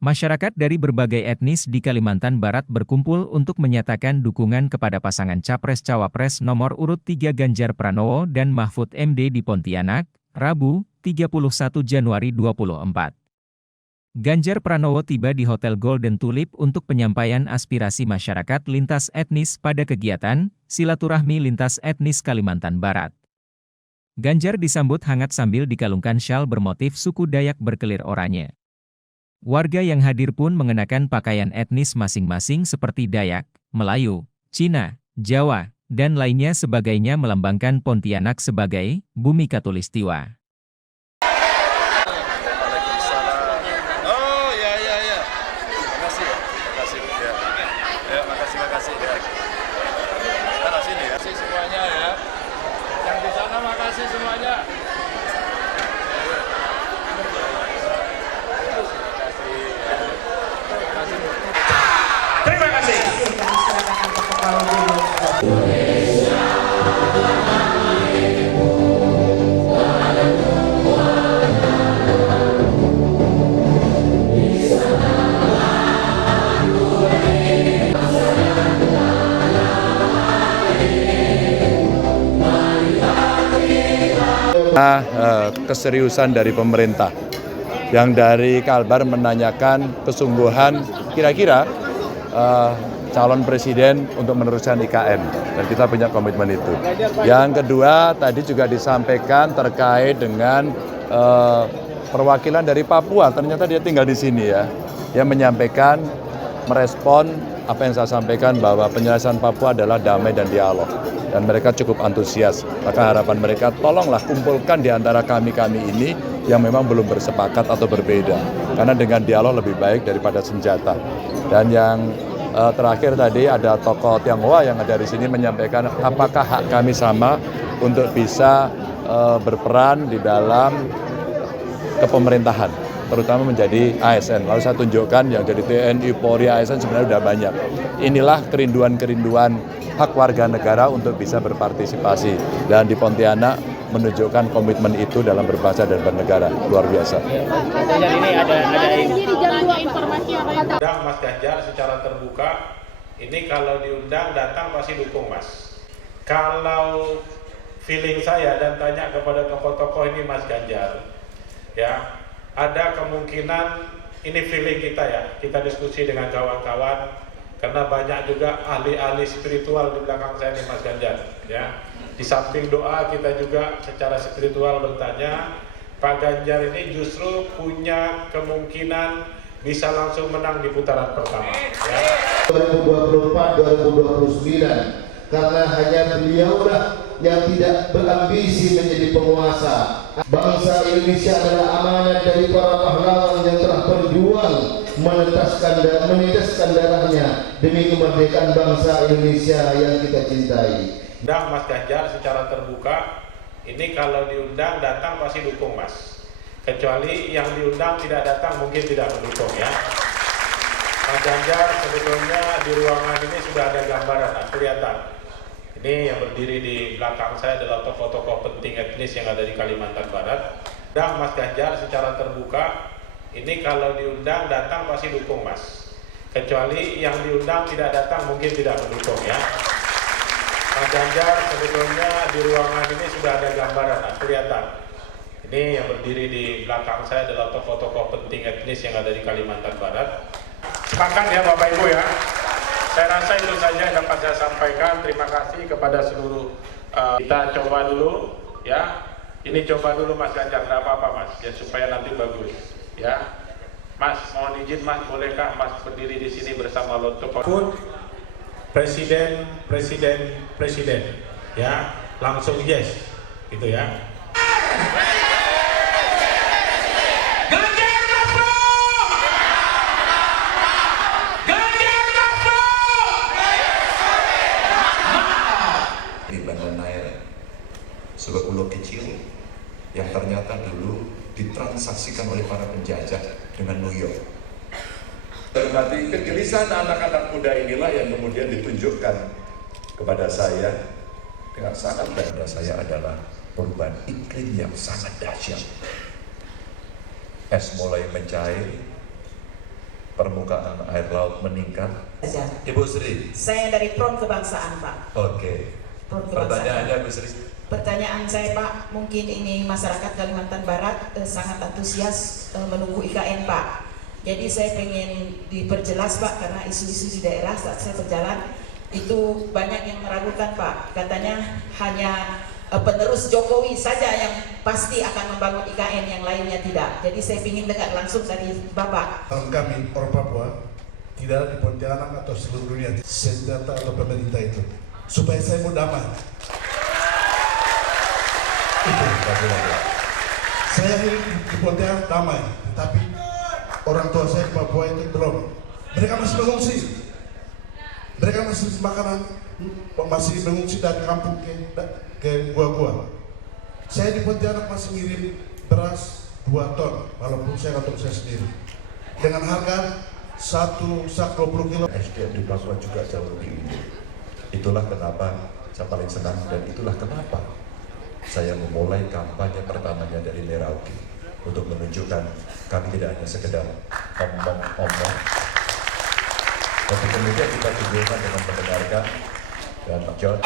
Masyarakat dari berbagai etnis di Kalimantan Barat berkumpul untuk menyatakan dukungan kepada pasangan Capres-Cawapres nomor urut 3 Ganjar Pranowo dan Mahfud MD di Pontianak, Rabu, 31 Januari 2024. Ganjar Pranowo tiba di Hotel Golden Tulip untuk penyampaian aspirasi masyarakat lintas etnis pada kegiatan Silaturahmi Lintas Etnis Kalimantan Barat. Ganjar disambut hangat sambil dikalungkan syal bermotif suku Dayak berkelir oranye. Warga yang hadir pun mengenakan pakaian etnis masing-masing seperti Dayak, Melayu, Cina, Jawa, dan lainnya sebagainya melambangkan Pontianak sebagai bumi Katulistiwa. Oh ya. Makasih ya. Ya, makasih ya. Karena sini ya. Makasih semuanya ya. Yang di sana makasih semuanya. Terima kasih. Keseriusan dari pemerintah yang dari Kalbar menanyakan kesungguhan kira-kira calon presiden untuk meneruskan IKN, dan kita punya komitmen itu. Yang kedua tadi juga disampaikan terkait dengan perwakilan dari Papua, ternyata dia tinggal di sini ya, dia menyampaikan merespon apa yang saya sampaikan bahwa penyelesaian Papua adalah damai dan dialog. Dan mereka cukup antusias, maka harapan mereka tolonglah kumpulkan di antara kami-kami ini yang memang belum bersepakat atau berbeda. Karena dengan dialog lebih baik daripada senjata. Dan yang terakhir tadi ada tokoh Tionghoa yang ada di sini menyampaikan apakah hak kami sama untuk bisa berperan di dalam kepemerintahan, terutama menjadi ASN. Lalu saya tunjukkan yang dari TNI, Polri, ASN sebenarnya sudah banyak. Inilah kerinduan-kerinduan hak warga negara untuk bisa berpartisipasi. Dan di Pontianak menunjukkan komitmen itu dalam berbangsa dan bernegara. Luar biasa. Ini ada informasi apa yang Undang Mas Ganjar secara terbuka, ini kalau diundang datang pasti dukung Mas. Kalau feeling saya dan tanya kepada tokoh-tokoh ini Mas Ganjar, ya ada kemungkinan ini feeling kita ya, kita diskusi dengan kawan-kawan, karena banyak juga ahli-ahli spiritual di belakang saya nih Mas Ganjar ya. Di samping doa kita juga secara spiritual bertanya, Pak Ganjar ini justru punya kemungkinan bisa langsung menang di putaran pertama ya. 2024-2029 karena hanya beliaulah yang tidak berambisi menjadi penguasa. Bangsa Indonesia adalah amanat dari para pahlawan yang telah berjuang meneteskan darahnya demi kemerdekaan bangsa Indonesia yang kita cintai. Undang Mas Ganjar secara terbuka, ini kalau diundang datang pasti dukung Mas. Kecuali yang diundang tidak datang mungkin tidak mendukung ya. Mas Ganjar sebetulnya di ruangan ini sudah ada gambaran, kelihatan. Ini yang berdiri di belakang saya adalah tokoh-tokoh penting etnis yang ada di Kalimantan Barat. Dan Mas Ganjar secara terbuka, ini kalau diundang datang pasti dukung Mas. Kecuali yang diundang tidak datang mungkin tidak mendukung ya. Mas Ganjar sebetulnya di ruangan ini sudah ada gambaran, kelihatan. Ini yang berdiri di belakang saya adalah tokoh-tokoh penting etnis yang ada di Kalimantan Barat. Sepakat ya Bapak Ibu ya. Saya rasa itu saja yang dapat saya sampaikan. Terima kasih kepada seluruh. Kita coba dulu ya. Ini coba dulu Mas Ganjar, tidak apa-apa Mas, ya supaya nanti bagus ya. Mas, mohon izin Mas, bolehkah Mas berdiri di sini bersama tokoh presiden ya, langsung yes gitu ya. Sebuah pulau kecil yang ternyata dulu ditransaksikan oleh para penjajah dengan New York. Berarti kegelisahan anak-anak muda inilah yang kemudian ditunjukkan kepada saya dengan sangat, dan saya adalah perubahan iklim yang sangat dahsyat. Es mulai mencair, permukaan air laut meningkat. Saja. Ibu Sri. Saya dari Front Kebangsaan, Pak. Oke. Front Kebangsaan. Pertanyaannya, Bu Sri. Pertanyaan saya, Pak, mungkin ini masyarakat Kalimantan Barat sangat antusias menunggu IKN, Pak. Jadi saya pengen diperjelas, Pak, karena isu-isu di daerah saat saya berjalan itu banyak yang meragukan, Pak. Katanya hanya penerus Jokowi saja yang pasti akan membangun IKN, yang lainnya tidak. Jadi saya ingin dengar langsung dari Bapak. Kami orang Papua tidak ada di Pontianak atau seluruh dunia senjata atau pemerintah itu supaya saya mau damai. Itu saya di Pontianak damai, tapi orang tua saya di Papua itu belum. Mereka masih mengungsi. Mereka masih makanan, masih mengungsi dari kampung ke gua-gua. Saya di Pontianak masih ngirim beras 2 ton, walaupun saya untuk saya sendiri. Dengan harga 1 sak 20 kilo. SDM di Papua juga jauh lebih unggul. Itulah kenapa saya paling senang dan itulah kenapa saya memulai kampanye pertamanya dari Merauke untuk menunjukkan kami tidak hanya sekedar omong-omong, tapi kemudian kita tunjukkan dengan mendengarkan dan Pak John.